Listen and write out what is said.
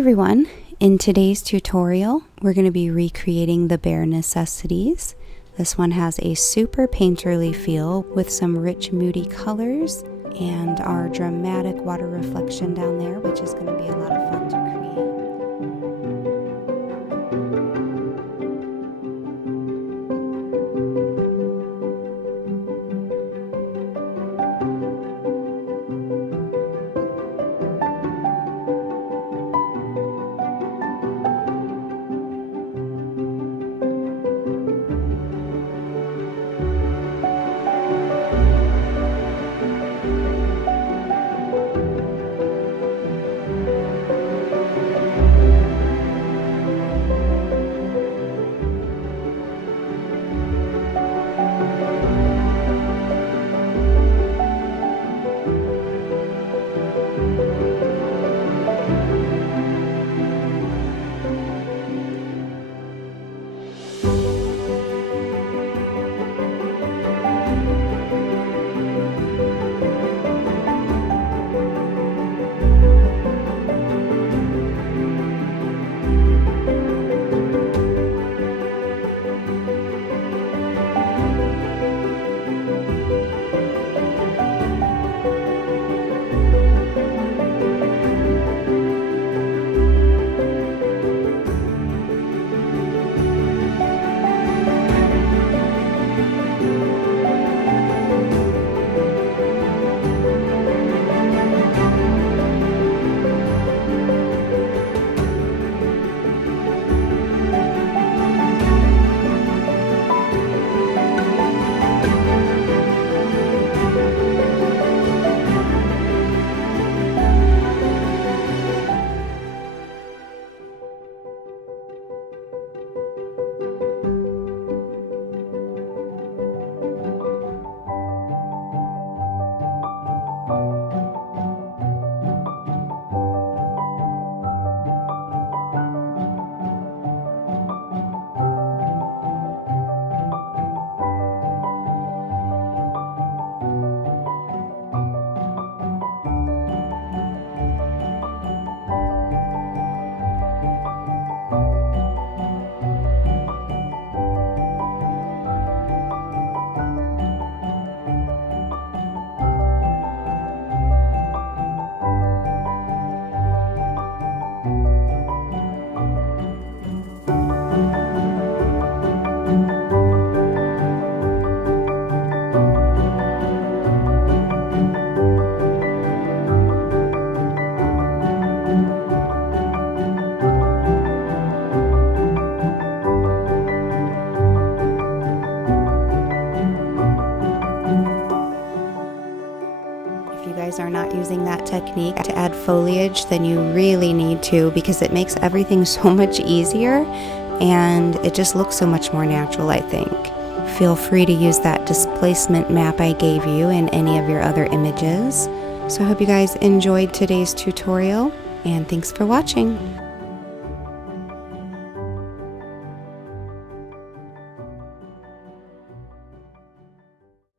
everyone, in today's tutorial we're going to be recreating the bear Necessities. This one has a super painterly feel with some rich moody colors and our dramatic water reflection down there, which is going to be a lot of fun to create. If you guys are not using that technique to add foliage, then you really need to, because it makes everything so much easier and it just looks so much more natural, I think. Feel free to use that displacement map I gave you in any of your other images. So I hope you guys enjoyed today's tutorial, and thanks for watching.